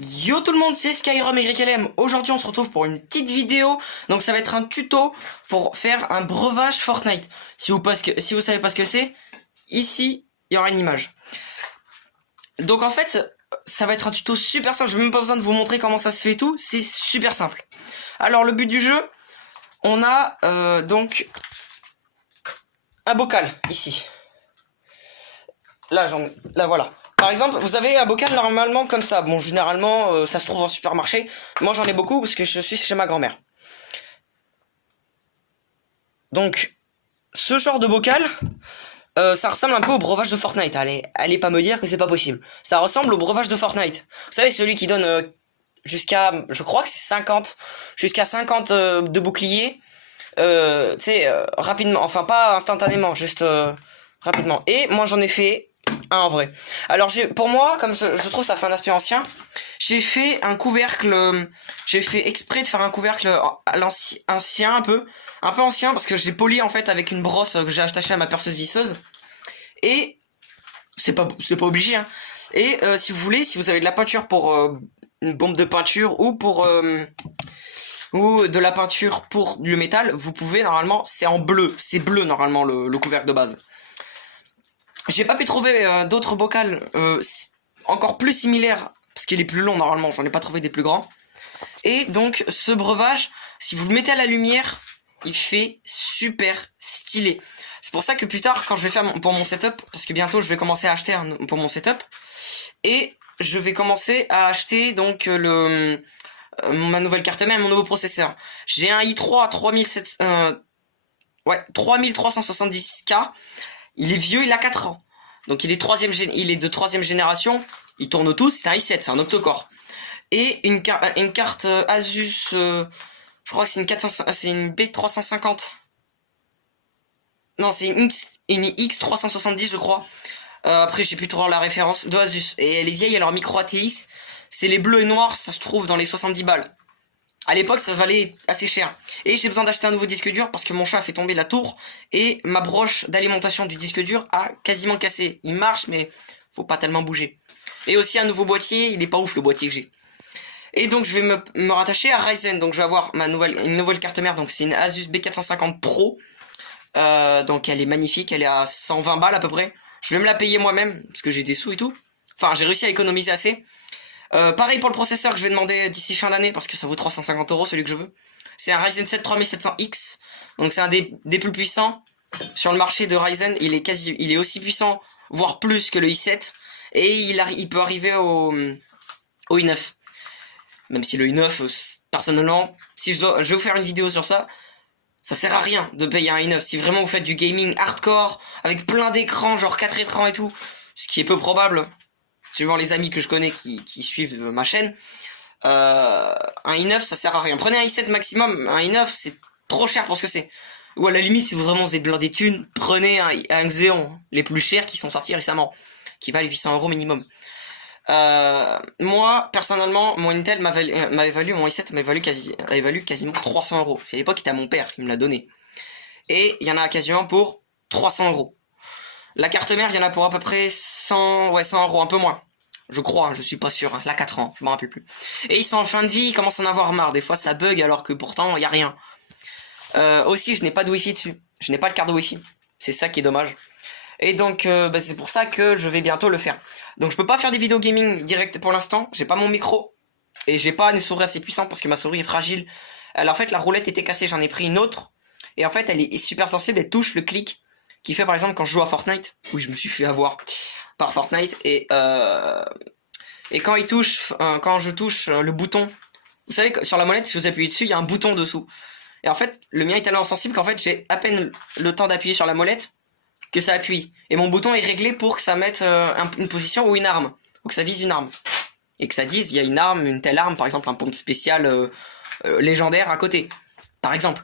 Yo tout le monde, c'est Skyrim YLM. Aujourd'hui on se retrouve pour une petite vidéo. Donc ça va être un tuto pour faire un breuvage Fortnite. Si vous savez pas ce que c'est, ici il y aura une image. Donc en fait ça va être un tuto super simple. J'ai même pas besoin de vous montrer comment ça se fait et tout. C'est super simple. Alors le but du jeu, on a donc un bocal ici. Là voilà. Par exemple, vous avez un bocal normalement comme ça. Bon, généralement, ça se trouve en supermarché. Moi, j'en ai beaucoup parce que je suis chez ma grand-mère. Donc, ce genre de bocal, ça ressemble un peu au breuvage de Fortnite. Allez pas me dire que c'est pas possible. Ça ressemble au breuvage de Fortnite. Vous savez, celui qui donne jusqu'à, je crois que c'est 50, jusqu'à 50 de boucliers. Tu sais, rapidement. Enfin, pas instantanément, juste rapidement. Et moi, j'en ai fait en vrai. Alors pour moi, comme je trouve ça fait un aspect ancien, j'ai fait un couvercle, j'ai fait exprès de faire un couvercle à l'ancien, un peu ancien, parce que j'ai poli en fait avec une brosse que j'ai attachée à ma perceuse visseuse. Et c'est pas obligé, hein. Et si vous voulez, si vous avez de la peinture pour une bombe de peinture ou pour ou de la peinture pour du métal, vous pouvez normalement, c'est en bleu, c'est bleu normalement le couvercle de base. J'ai pas pu trouver d'autres bocals encore plus similaires, parce qu'il est plus long normalement, j'en ai pas trouvé des plus grands. Et donc ce breuvage, si vous le mettez à la lumière, il fait super stylé. C'est pour ça que plus tard, quand je vais faire pour mon setup, parce que bientôt je vais commencer à acheter pour mon setup, et je vais commencer à acheter donc ma nouvelle carte mère et mon nouveau processeur. J'ai un i3 3370K. Il est vieux, il a 4 ans. Donc il est de troisième génération. Ils tournent tous, c'est un i7, c'est un octa-core. Et une carte Asus, je crois que c'est une B350. Non, c'est une X370, je crois. Après, j'ai plus trop la référence de Asus. Et elle est vieille, alors micro ATX. C'est les bleus et noirs, ça se trouve dans les 70 balles. À l'époque, ça valait assez cher. Et j'ai besoin d'acheter un nouveau disque dur parce que mon chat a fait tomber la tour et ma broche d'alimentation du disque dur a quasiment cassé. Il marche, mais faut pas tellement bouger. Et aussi un nouveau boîtier, il est pas ouf le boîtier que j'ai. Et donc je vais me rattacher à Ryzen. Donc je vais avoir une nouvelle carte mère. Donc c'est une Asus B450 Pro. Donc elle est magnifique, elle est à 120 balles à peu près. Je vais me la payer moi-même parce que j'ai des sous et tout. Enfin, j'ai réussi à économiser assez. Pareil pour le processeur que je vais demander d'ici fin d'année parce que ça vaut 350 € celui que je veux. C'est un Ryzen 7 3700X, donc c'est un des plus puissants sur le marché de Ryzen. Il est aussi puissant, voire plus que le i7, et il peut arriver au i9. Même si le i9, personnellement, si je vais vous faire une vidéo sur ça, ça sert à rien de payer un i9. Si vraiment vous faites du gaming hardcore avec plein d'écrans, genre 4 écrans et tout, ce qui est peu probable. Suivant les amis que je connais qui suivent ma chaîne, un i9 ça sert à rien. Prenez un i7 maximum, un i9 c'est trop cher pour ce que c'est. Ou à la limite, si vraiment vous êtes blindé de thunes, prenez un Xeon, les plus chers qui sont sortis récemment, qui valent 800 € minimum. Moi, personnellement, mon Intel mon i7 m'avait valu quasiment 300 €. C'est à l'époque, il était à mon père, il me l'a donné. Et il y en a quasiment pour 300 €. La carte mère, il y en a pour à peu près 100 €, un peu moins. Je crois, hein, je suis pas sûr. Hein. Là, 4 ans, je m'en rappelle plus. Et ils sont en fin de vie, ils commencent à en avoir marre. Des fois, ça bug alors que pourtant, il n'y a rien. Aussi, je n'ai pas de Wi-Fi dessus. Je n'ai pas de carte de Wi-Fi. C'est ça qui est dommage. Et donc, c'est pour ça que je vais bientôt le faire. Donc, je peux pas faire des vidéos gaming direct pour l'instant. J'ai pas mon micro. Et j'ai pas une souris assez puissante parce que ma souris est fragile. Alors, en fait, la roulette était cassée. J'en ai pris une autre. Et en fait, elle est super sensible. Elle touche le clic. Qui fait par exemple quand je joue à Fortnite, oui je me suis fait avoir par Fortnite, et quand je touche le bouton, vous savez que sur la molette si vous appuyez dessus il y a un bouton dessous, et en fait le mien est tellement sensible qu'en fait j'ai à peine le temps d'appuyer sur la molette que ça appuie, et mon bouton est réglé pour que ça mette une position ou une arme, ou que ça vise une arme, et que ça dise il y a une arme, une telle arme, par exemple un pompe spécial légendaire à côté, par exemple.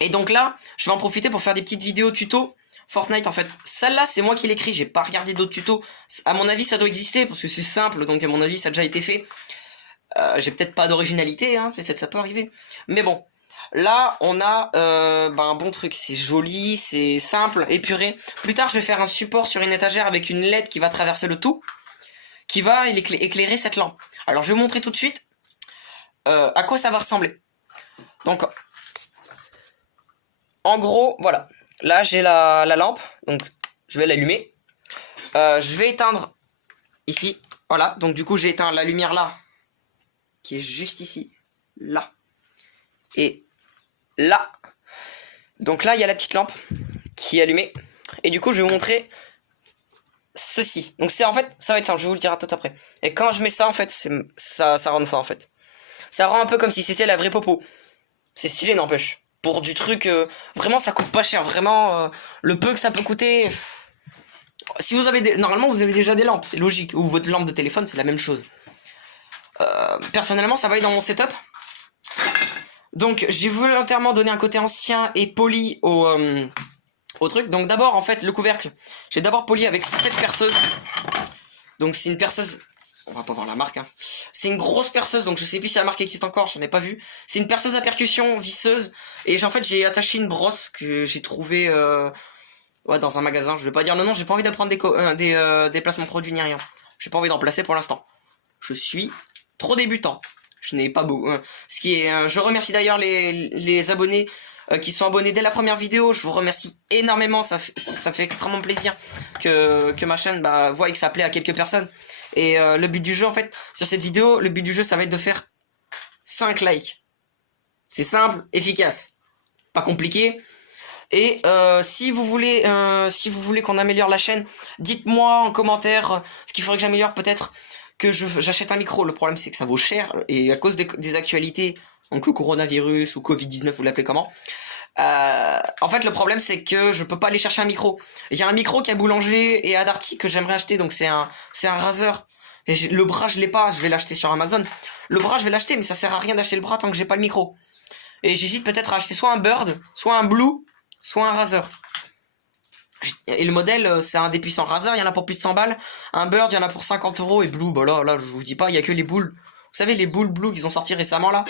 Et donc là, je vais en profiter pour faire des petites vidéos tuto Fortnite en fait. Celle-là, c'est moi qui l'écris, j'ai pas regardé d'autres tutos. À mon avis, ça doit exister parce que c'est simple, donc à mon avis, ça a déjà été fait. J'ai peut-être pas d'originalité, hein, peut-être ça peut arriver. Mais bon, là, on a un bon truc, c'est joli, c'est simple, épuré. Plus tard, je vais faire un support sur une étagère avec une LED qui va traverser le tout, qui va éclairer cette lampe. Alors je vais vous montrer tout de suite à quoi ça va ressembler. Donc en gros, voilà. Là j'ai la lampe, donc je vais l'allumer. Je vais éteindre ici, voilà. Donc du coup j'ai éteint la lumière là, qui est juste ici, là. Et là. Donc là il y a la petite lampe qui est allumée. Et du coup je vais vous montrer ceci. Donc c'est en fait, ça va être simple, je vais vous le dire tout après. Et quand je mets ça en fait, ça rend ça en fait. Ça rend un peu comme si c'était la vraie popo. C'est stylé n'empêche. Pour du truc, vraiment ça coûte pas cher. Vraiment, le peu que ça peut coûter... Si vous avez normalement vous avez déjà des lampes, c'est logique. Ou votre lampe de téléphone, c'est la même chose. Personnellement ça va aller dans mon setup. Donc j'ai volontairement donné un côté ancien et poli au truc. Donc d'abord en fait le couvercle, j'ai d'abord poli avec cette perceuse. Donc c'est une perceuse, on va pas voir la marque hein. C'est une grosse perceuse, donc je sais plus si la marque existe encore, j'en ai pas vu. C'est une perceuse à percussion visseuse. Et en fait j'ai attaché une brosse que j'ai trouvée ouais, dans un magasin. Je vais pas dire le nom, j'ai pas envie de prendre des placements produits ni rien. J'ai pas envie d'en placer pour l'instant. Je suis trop débutant. Je n'ai pas beaucoup. Ce qui est, je remercie d'ailleurs les abonnés qui sont abonnés dès la première vidéo. Je vous remercie énormément. Ça fait extrêmement plaisir que ma chaîne voit que ça plaît à quelques personnes. Et le but du jeu, en fait, sur cette vidéo, le but du jeu, ça va être de faire 5 likes. C'est simple, efficace. Pas compliqué. Et si vous voulez qu'on améliore la chaîne, dites-moi en commentaire ce qu'il faudrait que j'améliore peut-être. Que j'achète un micro, le problème c'est que ça vaut cher, et à cause des actualités, donc le coronavirus ou Covid-19, vous l'appelez comment, en fait le problème c'est que je peux pas aller chercher un micro. Il y a un micro qui a Boulanger et à Darty que j'aimerais acheter, donc c'est un Razer, et le bras je l'ai pas, je vais l'acheter sur Amazon. Le bras je vais l'acheter, mais ça sert à rien d'acheter le bras tant que j'ai pas le micro. Et j'hésite peut-être à acheter soit un Bird, soit un Blue, soit un Razer. Et le modèle, c'est un des puissants. Razer, il y en a pour plus de 100 balles. Un Bird, il y en a pour 50 euros. Et Blue, bah là, je vous dis pas, il y a que les boules. Vous savez, les boules Blue qu'ils ont sorti récemment là,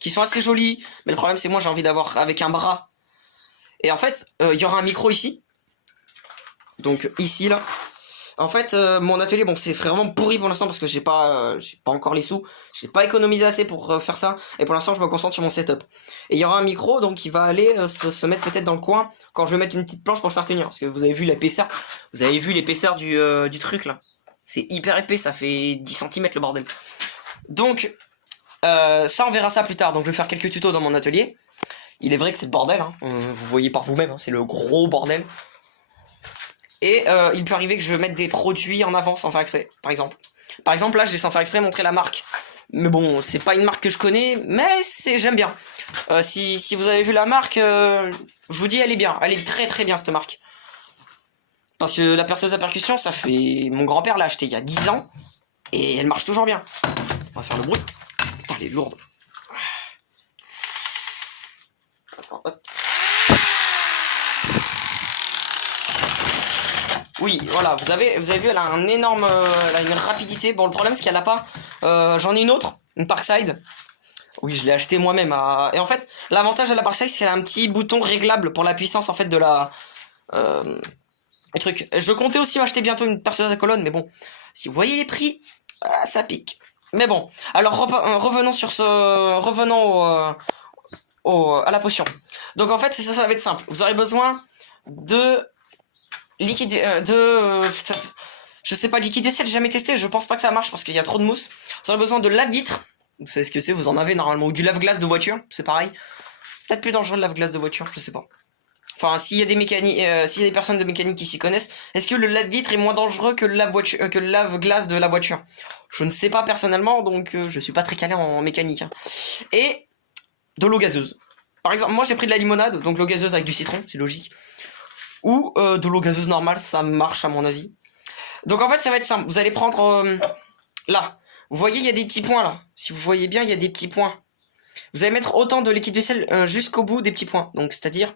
qui sont assez jolies. Mais le problème, c'est moi, j'ai envie d'avoir avec un bras. Et en fait, il y aura un micro ici. Donc ici là. En fait, mon atelier, bon, c'est vraiment pourri pour l'instant parce que j'ai pas encore les sous. J'ai pas économisé assez pour faire ça. Et pour l'instant, je me concentre sur mon setup. Et il y aura un micro, donc qui va aller se mettre peut-être dans le coin quand je vais mettre une petite planche pour le faire tenir. Parce que vous avez vu l'épaisseur. Vous avez vu l'épaisseur du truc là. C'est hyper épais, ça fait 10 cm le bordel. Donc, ça, on verra ça plus tard. Donc, je vais faire quelques tutos dans mon atelier. Il est vrai que c'est le bordel, hein. Vous voyez par vous-même, hein, c'est le gros bordel. Et il peut arriver que je mette des produits en avance sans faire exprès, par exemple. Par exemple, là, j'ai sans faire exprès montré la marque. Mais bon, c'est pas une marque que je connais, mais j'aime bien. Si vous avez vu la marque, je vous dis, elle est bien. Elle est très très bien, cette marque. Parce que la perceuse à percussion, ça fait... Mon grand-père l'a acheté il y a 10 ans. Et elle marche toujours bien. On va faire le bruit. Putain, elle est lourde. Attends, hop. Oui, voilà, vous avez vu, elle a un énorme, elle a une rapidité. Bon, le problème, c'est qu'elle a pas. J'en ai une autre, une Parkside. Oui, je l'ai acheté moi-même. Et en fait, l'avantage de la Parkside, c'est qu'elle a un petit bouton réglable pour la puissance en fait de la. Le truc. Je comptais aussi m'acheter bientôt une perceuse à colonne, mais bon, si vous voyez les prix, ça pique. Mais bon, alors revenons sur ce, à la potion. Donc en fait, ça va être simple. Vous aurez besoin de liquide je sais pas, liquide vaisselle, j'ai jamais testé, je pense pas que ça marche parce qu'il y a trop de mousse. Vous aurez besoin de lave-vitre, vous savez ce que c'est, vous en avez normalement, ou du lave-glace de voiture, c'est pareil. Peut-être plus dangereux le lave-glace de voiture, je sais pas. Enfin, s'il y a des mécaniques, s'il y a des personnes de mécanique qui s'y connaissent, est-ce que le lave-vitre est moins dangereux que le lave-glace de la voiture? Je ne sais pas personnellement, donc je suis pas très calé en mécanique. Hein. Et de l'eau gazeuse. Par exemple, moi j'ai pris de la limonade, donc l'eau gazeuse avec du citron, c'est logique. Ou de l'eau gazeuse normale, ça marche à mon avis. Donc en fait ça va être simple, vous allez prendre là, vous voyez il y a des petits points là, si vous voyez bien il y a des petits points. Vous allez mettre autant de liquide vaisselle jusqu'au bout des petits points, donc c'est à dire...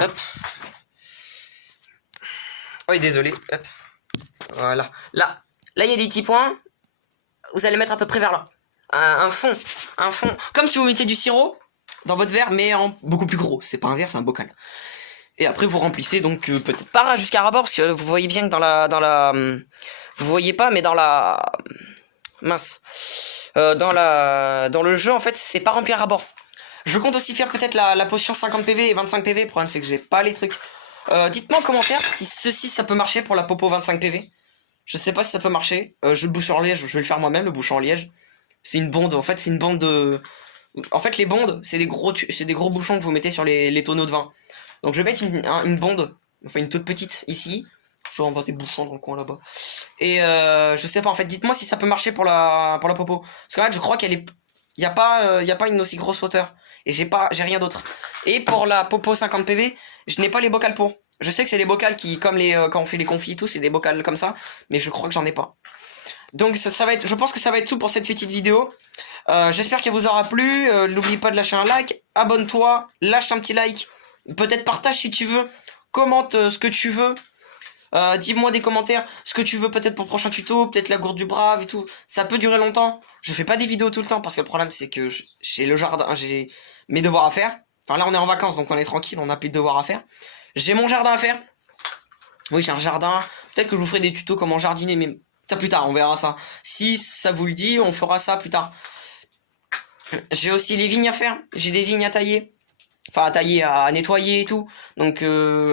Hop. Oui désolé, hop. Voilà, là il y a des petits points, vous allez mettre à peu près vers là. Un fond, comme si vous mettiez du sirop dans votre verre, mais en beaucoup plus gros. C'est pas un verre, c'est un bocal. Et après vous remplissez donc peut-être pas jusqu'à ras-bord, parce que vous voyez bien que dans Vous voyez pas, mais dans la... Mince. Dans le jeu, en fait, c'est pas remplir à bord. Je compte aussi faire peut-être la potion 50 PV et 25 PV. Le problème, c'est que j'ai pas les trucs. Dites-moi en commentaire si ceci, ça peut marcher pour la popo 25 PV. Je sais pas si ça peut marcher. Je le bouche en liège, je vais le faire moi-même, le bouche en liège. C'est une bonde, en fait, c'est une bande de... En fait, les bondes, c'est des gros bouchons que vous mettez sur les tonneaux de vin. Donc, je vais mettre une bonde, enfin une toute petite ici. Je vais envoyer des bouchons dans le coin là-bas. Et je sais pas, en fait, dites-moi si ça peut marcher pour la popo. Parce qu'en fait, je crois qu'elle est... y a pas une aussi grosse hauteur. Et j'ai rien d'autre. Et pour la popo 50 PV, je n'ai pas les bocals pour. Je sais que c'est les bocals qui, comme quand on fait les confits et tout, c'est des bocals comme ça. Mais je crois que j'en ai pas. Donc ça va être, je pense que ça va être tout pour cette petite vidéo. J'espère qu'elle vous aura plu. N'oublie pas de lâcher un like. Abonne-toi. Lâche un petit like. Peut-être partage si tu veux. Commente ce que tu veux. Dis-moi des commentaires ce que tu veux peut-être pour le prochain tuto, peut-être la gourde du brave et tout. Ça peut durer longtemps. Je fais pas des vidéos tout le temps parce que le problème c'est que j'ai le jardin, j'ai mes devoirs à faire. Enfin là on est en vacances donc on est tranquille, on n'a plus de devoirs à faire. J'ai mon jardin à faire. Oui j'ai un jardin. Peut-être que je vous ferai des tutos comment jardiner, mais ça plus tard, on verra ça. Si ça vous le dit, on fera ça plus tard. J'ai aussi les vignes à faire. J'ai des vignes à tailler. Enfin à tailler, à nettoyer et tout. Donc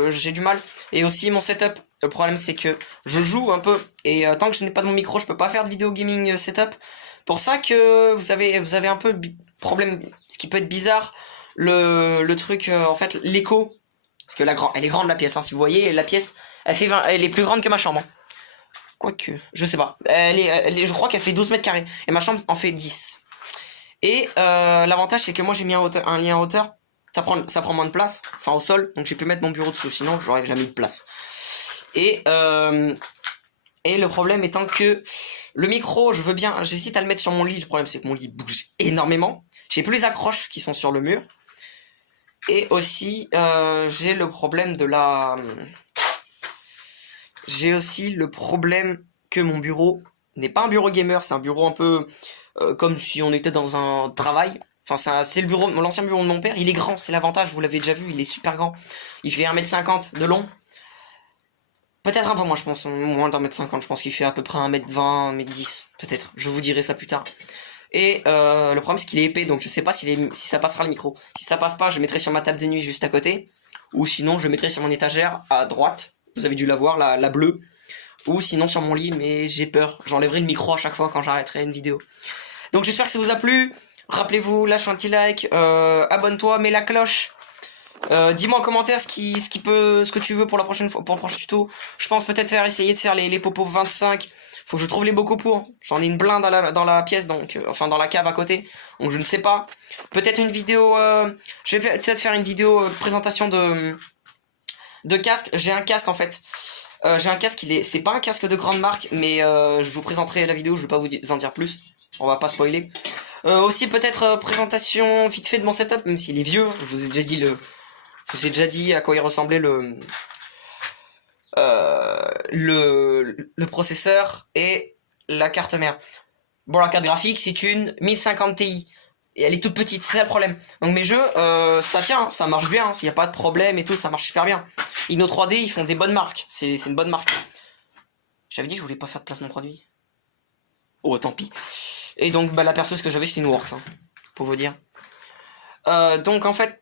j'ai du mal. Et aussi mon setup. Le problème c'est que je joue un peu. Et tant que je n'ai pas de mon micro, je peux pas faire de vidéo gaming setup. Pour ça que vous avez un peu de problème. Ce qui peut être bizarre. Le truc, en fait, l'écho. Parce que elle est grande la pièce, hein, si vous voyez. La pièce, elle est plus grande que ma chambre. Quoique, je sais pas. Je crois qu'elle fait 12 mètres carrés. Et ma chambre en fait 10. Et l'avantage c'est que moi j'ai mis un lien en hauteur. Ça prend moins de place. Enfin au sol. Donc j'ai pu mettre mon bureau dessous. Sinon j'aurais jamais eu de place. Et le problème étant que le micro, je veux bien. J'hésite à le mettre sur mon lit. Le problème c'est que mon lit bouge énormément. J'ai plus les accroches qui sont sur le mur. Et aussi j'ai le problème de la... J'ai aussi le problème que mon bureau n'est pas un bureau gamer, c'est un bureau un peu comme si on était dans un travail. Enfin, c'est l'ancien bureau de mon père, il est grand, c'est l'avantage, vous l'avez déjà vu, il est super grand. Il fait 1m50 de long. Peut-être un peu moins, je pense, moins d'1m50, je pense qu'il fait à peu près 1m20, 1m10, peut-être. Je vous dirai ça plus tard. Et le problème, c'est qu'il est épais, donc je sais pas si ça passera le micro. Si ça passe pas, je mettrai sur ma table de nuit juste à côté. Ou sinon, je mettrai sur mon étagère à droite. Vous avez dû la voir, la bleue. Ou sinon sur mon lit, mais j'ai peur. J'enlèverai le micro à chaque fois quand j'arrêterai une vidéo. Donc j'espère que ça vous a plu. Rappelez-vous, lâche un petit like. Abonne-toi, mets la cloche. Dis-moi en commentaire ce que tu veux pour la prochaine fois, pour le prochain tuto. Je pense peut-être essayer de faire les popos 25. Faut que je trouve les bocaux pour. J'en ai une blinde dans la pièce, donc enfin dans la cave à côté. Donc je ne sais pas. Peut-être une vidéo. Je vais peut-être faire une vidéo présentation de casque. J'ai un casque en fait. J'ai un casque, c'est pas un casque de grande marque, mais je vous présenterai la vidéo, je vais pas vous en dire plus, on va pas spoiler. Aussi peut-être présentation vite fait de mon setup, même s'il est vieux, je vous ai déjà dit à quoi il ressemblait le processeur et la carte mère. Bon, la carte graphique c'est une 1050 Ti. Et elle est toute petite, c'est ça le problème. Donc mes jeux, ça tient, hein, ça marche bien, s'il n'y a pas de problème et tout, ça marche super bien. Inno 3D, ils font des bonnes marques, c'est une bonne marque. J'avais dit que je voulais pas faire de placement de produit. Oh, tant pis. Et donc bah, la perceuse que j'avais c'était une Works, hein, pour vous dire. Donc en fait,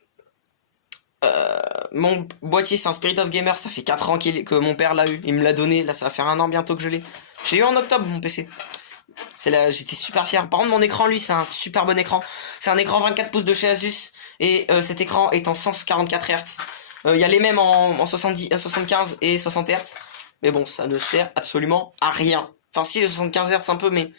mon boîtier c'est un Spirit of Gamer, ça fait 4 ans que mon père l'a eu, il me l'a donné, là ça va faire 1 an bientôt que je l'ai. J'ai eu en octobre mon PC. J'étais super fier. Par contre mon écran lui c'est un super bon écran. C'est un écran 24 pouces de chez Asus. Et cet écran est en 144 Hz. Il y a les mêmes en 75 et 60 Hz. Mais bon ça ne sert absolument à rien. Enfin si les 75 Hz un peu, mais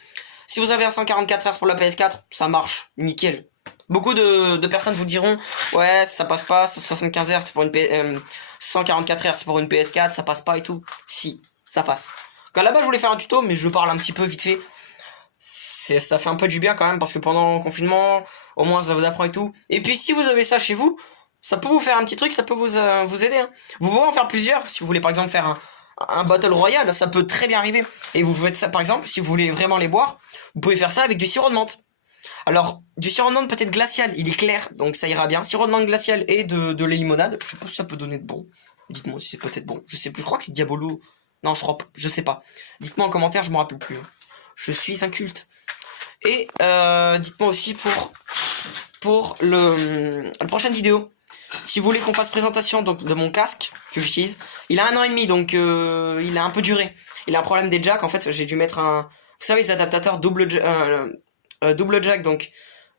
si vous avez un 144 Hz pour la PS4, ça marche, nickel. Beaucoup de personnes vous diront ouais ça passe pas, 75 Hz pour une 144 Hz pour une PS4, ça passe pas et tout. Si, ça passe. Donc là-bas je voulais faire un tuto mais je parle un petit peu vite fait. Ça fait un peu du bien quand même parce que pendant le confinement au moins ça vous apprend et tout. Et puis si vous avez ça chez vous, ça peut vous faire un petit truc, ça peut vous aider, hein. Vous pouvez en faire plusieurs. Si vous voulez par exemple faire un Battle Royale, ça peut très bien arriver. Et vous faites ça par exemple, si vous voulez vraiment les boire, vous pouvez faire ça avec du sirop de menthe. Alors du sirop de menthe peut-être glacial, il est clair donc ça ira bien. Sirop de menthe glacial et de la limonade, je sais pas si ça peut donner de bon. Dites-moi si c'est peut-être bon, je sais plus, je crois que c'est Diabolo. Non, je sais pas. Dites-moi en commentaire, je me rappelle plus. Je suis inculte. Et dites-moi aussi pour la prochaine vidéo, si vous voulez qu'on fasse présentation donc, de mon casque que j'utilise. Il a 1 an et demi, donc il a un peu duré. Il a un problème des jacks, en fait, j'ai dû mettre un... Vous savez, les adaptateurs double jack, donc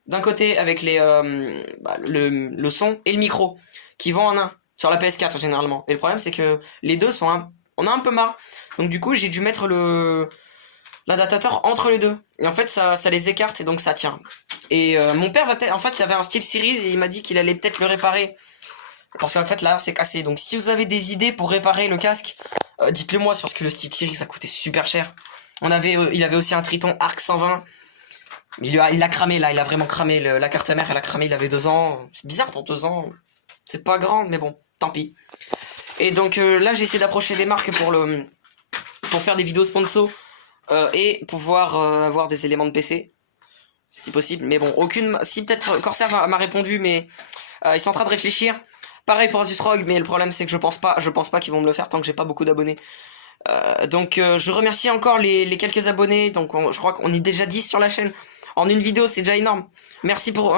d'un côté avec le son et le micro, qui vont en un, sur la PS4 généralement. Et le problème, c'est que les deux sont on a un peu marre. Donc du coup, j'ai dû mettre l'adaptateur entre les deux. Et en fait, ça les écarte et donc ça tient. Et mon père en fait, il avait un Steel Series et il m'a dit qu'il allait peut-être le réparer. Parce qu'en fait, là, c'est cassé. Donc si vous avez des idées pour réparer le casque, dites-le moi. C'est parce que le Steel Series, ça coûtait super cher. Il avait aussi un Triton Arc 120. Il a cramé, là. Il a vraiment cramé. La carte mère, elle a cramé. Il avait 2 ans. C'est bizarre pour 2 ans. C'est pas grand, mais bon, tant pis. Et donc là, j'ai essayé d'approcher des marques pour faire des vidéos sponsor. Et pouvoir avoir des éléments de PC, si possible. Mais bon, si peut-être Corsair m'a répondu, mais ils sont en train de réfléchir. Pareil pour Asus ROG, mais le problème c'est que je pense pas qu'ils vont me le faire tant que j'ai pas beaucoup d'abonnés. Donc je remercie encore les quelques abonnés. Donc je crois qu'on est déjà 10 sur la chaîne. En une vidéo, c'est déjà énorme. Merci pour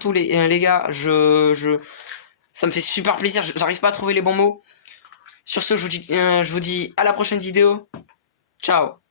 tous les gars. Ça me fait super plaisir. J'arrive pas à trouver les bons mots. Sur ce, je vous dis à la prochaine vidéo. Ciao.